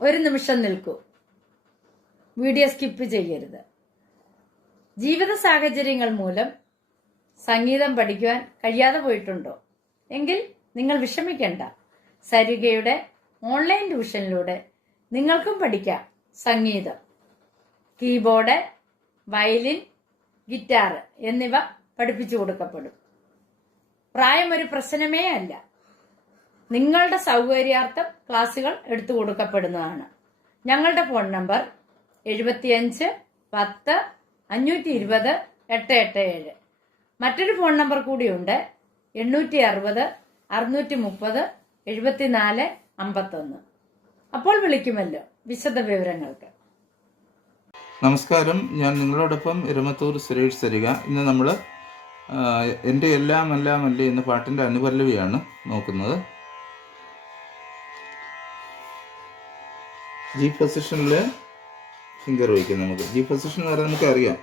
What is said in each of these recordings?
ഒരു നിമിഷം നിൽക്കൂ. വീഡിയോ സ്കിപ്പ് ചെയ്യരുത്. ജീവിത സാഹചര്യങ്ങൾ മൂലം സംഗീതം പഠിക്കുവാൻ കഴിയാതെ പോയിട്ടുണ്ടോ? എങ്കിൽ നിങ്ങൾ വിഷമിക്കേണ്ട. സരിഗയുടെ ഓൺലൈൻ ട്യൂഷനിലൂടെ നിങ്ങൾക്കും പഠിക്കാം സംഗീതം. കീബോർഡ്, വയലിൻ, ഗിറ്റാർ എന്നിവ പഠിപ്പിച്ചു കൊടുക്കപ്പെടും. പ്രായം ഒരു പ്രശ്നമേ അല്ല. നിങ്ങളുടെ സൗകര്യാർത്ഥം ക്ലാസുകൾ എടുത്തു കൊടുക്കപ്പെടുന്നതാണ്. ഞങ്ങളുടെ ഫോൺ നമ്പർ 75 10 520 887. മറ്റൊരു ഫോൺ നമ്പർ കൂടിയുണ്ട്, 860 630 74 51. അപ്പോൾ വിളിക്കുമല്ലോ വിശദ വിവരങ്ങൾക്ക്. നമസ്കാരം, ഞാൻ നിങ്ങളോടൊപ്പം ഇരമത്തൂർ സുരേഷ് സരിക. ഇന്ന് നമ്മൾ എൻ്റെ എല്ലാം എല്ലാം അല്ലേ എന്ന പാട്ടിൻ്റെ അനുപല്ലവിയാണ് നോക്കുന്നത്. ജി പൊസിഷനിൽ ഫിംഗർ വയ്ക്കും. നമുക്ക് ജി പൊസിഷൻ എന്ന് പറഞ്ഞാൽ നമുക്കറിയാം.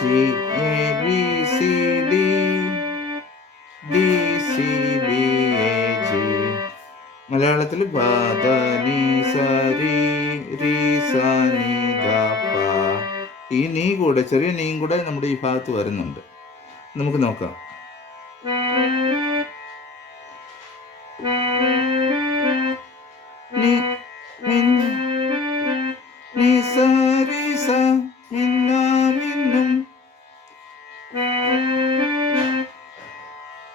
G A B C D D C B A G. മലയാളത്തിൽ പ ധ നി സ രി രി സ നി ധ പ. ഈ നീ കൂടെ, ചെറിയ നീയും കൂടെ നമ്മുടെ ഈ ഭാഗത്ത് വരുന്നുണ്ട്. നമുക്ക് നോക്കാം. നി സ രി സ മിന്ന മിന്നും.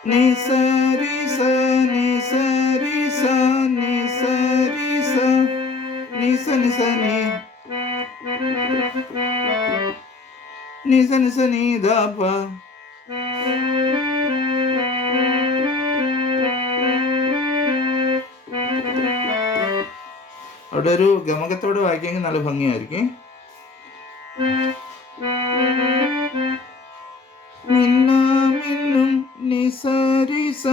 നി സ രി സ നി സ രി സ നി സ രി സ നി സ നി സ നി നി സ നി സ നി ധ പ. അവിടെ ഒരു ഗമകത്തോടെ വായിക്കെങ്കിൽ നല്ല ഭംഗിയായിരിക്കും. മിന്ന മിന്നും നി സ രി സ.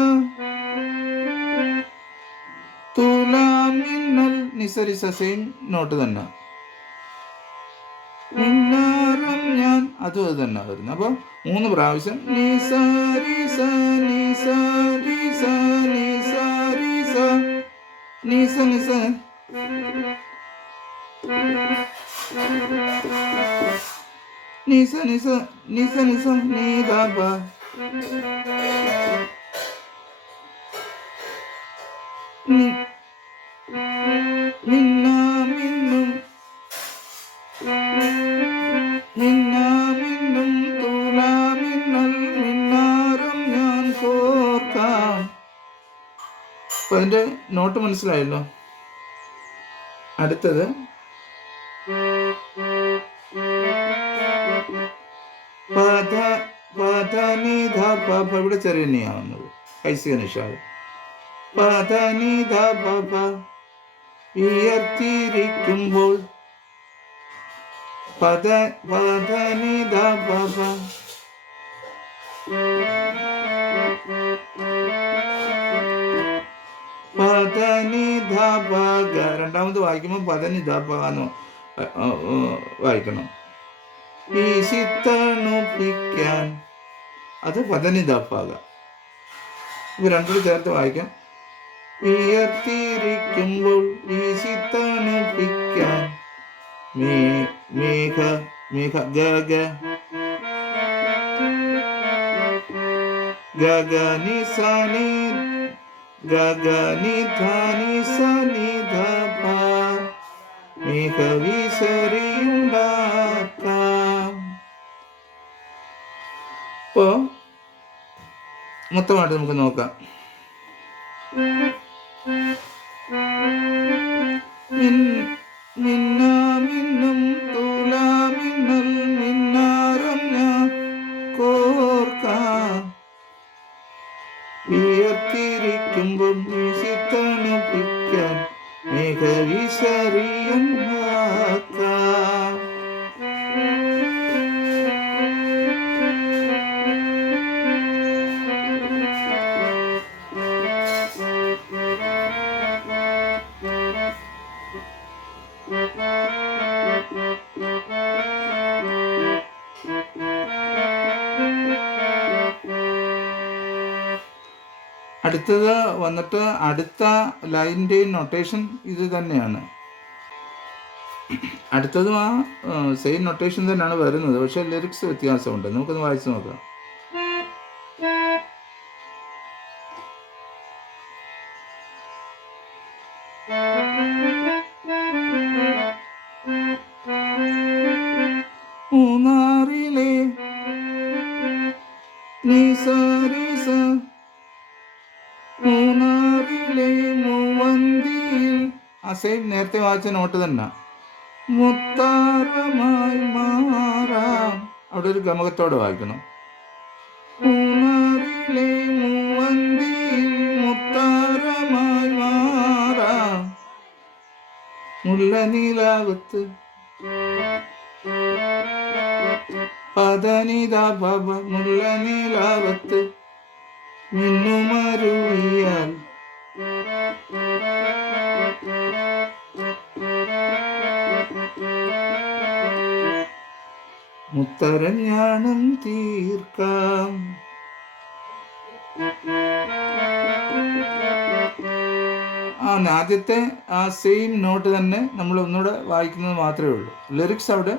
തുലാ മിന്നൽ നി സ രി സ. സെയിം നോട്ട് തന്നെ. മിന്നാരം ഞാൻ, അതും അത് തന്നെ വരുന്നത്. അപ്പോൾ 3 പ്രാവശ്യം നി സ രി സ നി സ രി സ നി സ രി സ നി സ നി സ നി സ നി സ നി സ നി സ നി ധ പ. മിന്ന മിന്നും മിന്ന മിന്നും തുലാ മിന്നൽ മിന്നാരം ഞാൻ കോർക്കാം. അപ്പൊ അതിന്റെ നോട്ട് മനസ്സിലായല്ലോ. അടുത്തത് ഇവിടെ ചെറിയ നീയാവുന്നത്. ഐസിക നിഷാദ്. പദ നി ധ പ പ. ഉയർത്തിരിക്കുമ്പോൾ പദ നി ധ പ പ. പദ നി ധ പ ഗ. രണ്ടാമത് വായിക്കുമ്പോൾ പദ നി ധ പ എന്ന് വായിക്കണം. വീശിത്തണുപ്പിക്കാൻ, അത് പദ നി ധ പ ഗ. ഇവ രണ്ടും ചേർത്ത് വായിക്കാം. ഉയർത്തിരിക്കുമ്പോൾ വീശിത്തണുപ്പിക്കാൻ മേഘ മേഘ ഗ ഗ ഗ ഗ നി സ നി ഗ ഗ നി ധ നി സ നി ധ പ. മേഘ വിസരിയുണ്ടാക്കാം. അപ്പോ മൊത്തമായിട്ട് നമുക്ക് നോക്കാം. മിന്ന മിന്നും തുലാ മിന്നൽ മിന്നാരം ഞാൻ കോർക്കാം. ഉയർത്തിരിക്കുമ്പം വീശിത്തണുപ്പിക്കാൻ മേഘ വിസറിയുണ്ടാക്കാം. അടുത്തത് വന്നിട്ട് അടുത്ത ലൈനിൻ്റെയും നൊട്ടേഷൻ ഇത് തന്നെയാണ്. അടുത്തതും ആ സെയിം നൊട്ടേഷൻ തന്നെയാണ് വരുന്നത്, പക്ഷെ ലിറിക്സ് വ്യത്യാസമുണ്ട്. നമുക്കൊന്ന് വായിച്ചു നോക്കാം. മൂന്നാറിലെ മൂന്നാറിലെ മൂവന്തിയിൽ ആ സെയിം നേരത്തെ വായിച്ച നോട്ട് തന്നെ. മുത്താരമായി മാറാം, അവിടെ ഒരു ഗമകത്തോടെ വായിക്കണം. മൂന്നാറിലെ മൂവന്തിയിൽ മുത്താരമായി മാറാം, മുല്ലനീലാവത്ത് പദനിത പബ മുല്ലനീലാവത്ത് മിന്നുമരുവിയാൽ മുത്തരഞ്ഞാണം തീർക്കാം. ആദ്യത്തെ ആ സെയിം നോട്ട് തന്നെ നമ്മൾ ഒന്നുകൂടെ വായിക്കുന്നത് മാത്രമേ ഉള്ളൂ. ലിറിക്സ് അവിടെ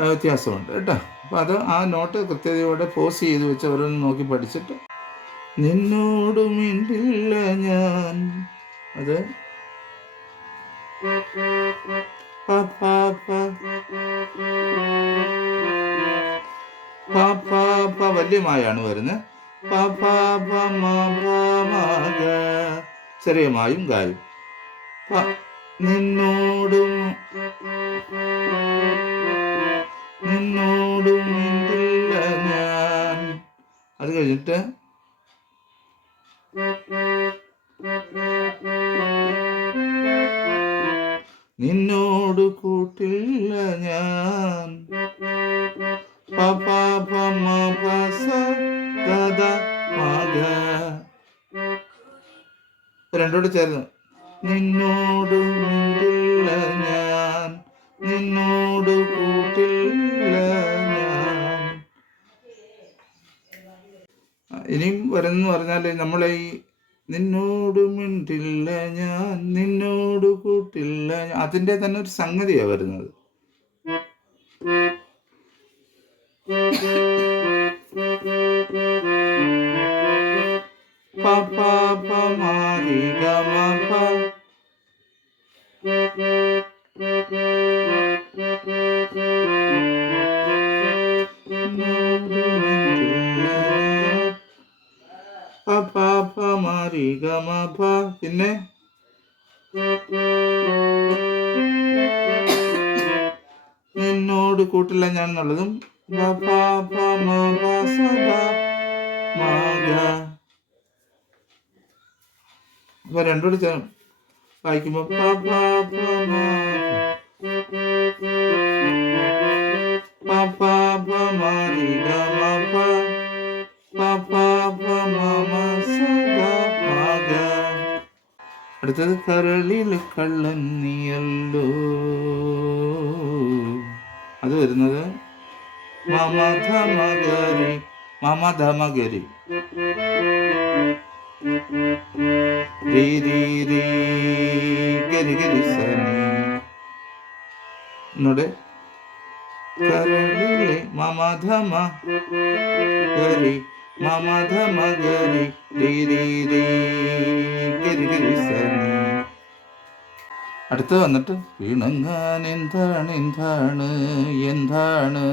വ്യത്യാസമുണ്ട് കേട്ടോ. അപ്പം അത് ആ നോട്ട് കൃത്യതയോടെ പോസ് ചെയ്ത് വെച്ച് ഓരോന്ന് നോക്കി പഠിച്ചിട്ട് നിന്നോട് മിണ്ടില്ല ഞാൻ, അത് വലിയ മായാണ് വരുന്നത്. ചെറിയ മായും ഗായും. നിന്നോടും മിണ്ടില്ല ഞാൻ. അത് കഴിഞ്ഞിട്ട് നിന്നോട് കൂട്ടില്ല ഞാൻ, രണ്ടോട് ചേർന്ന് നിന്നോട് മിണ്ടില്ല ഞാൻ, നിന്നോട് കൂട്ടില്ല ഞാൻ. ഇനിയും വരുന്നെന്ന് പറഞ്ഞാൽ നമ്മളെ ഈ നിന്നോട് മിണ്ടില്ല ഞാൻ, നിന്നോട് കൂട്ടില്ല ഞാൻ, അതിൻ്റെ തന്നെ ഒരു സംഗതിയാണ് വരുന്നത്. പിന്നെ നിന്നോട് കൂട്ടില്ല ഞാൻ എന്നുള്ളതും അപ്പൊ രണ്ടോട് വായിക്കുമ്പോ അടുത്തത് കരളിൽ കള്ളൻ നീയല്ലോ, അത് വരുന്നത് മമധമഗരി മമധമഗരി രീ രീ രീ ഗരി ഗരി സനി എന്നോട് കരളിലെ മമധമ ഗരി മമധമഗരി രീ രീ രീ ഗരി ഗരി സനി. അടുത്ത് വന്നിട്ട് പിണങ്ങാൻ എന്താണ് എന്താണ് എന്താണ്,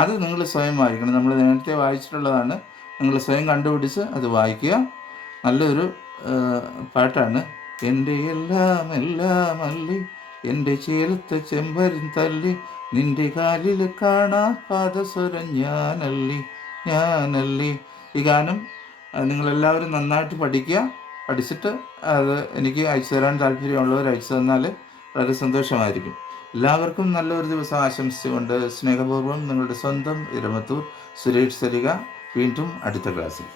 അത് നിങ്ങൾ സ്വയം വായിക്കണം. നമ്മൾ നേരത്തെ വായിച്ചിട്ടുള്ളതാണ്, നിങ്ങൾ സ്വയം കണ്ടുപിടിച്ച് അത് വായിക്കുക. നല്ലൊരു പാട്ടാണ്. എൻ്റെ എല്ലാം എല്ലാം അല്ലി, എൻ്റെ ചേലത്തെ ചെമ്പരിൻ തല്ലി, നിന്റെ കാലിൽ കാണാ പാദസ്വരം ഞാനല്ലി ഞാനല്ലി. ഈ ഗാനം നിങ്ങളെല്ലാവരും നന്നായിട്ട് പഠിക്കുക. പഠിച്ചിട്ട് അത് എനിക്ക് അയച്ചു തരാൻ താല്പര്യമുള്ളവർ അയച്ചു തന്നാൽ വളരെ സന്തോഷമായിരിക്കും. എല്ലാവർക്കും നല്ലൊരു ദിവസം ആശംസിച്ചുകൊണ്ട് സ്നേഹപൂർവ്വം നിങ്ങളുടെ സ്വന്തം ഇരമത്തൂർ സുരേഷ് സരിക. വീണ്ടും അടുത്ത ക്ലാസ്സിൽ.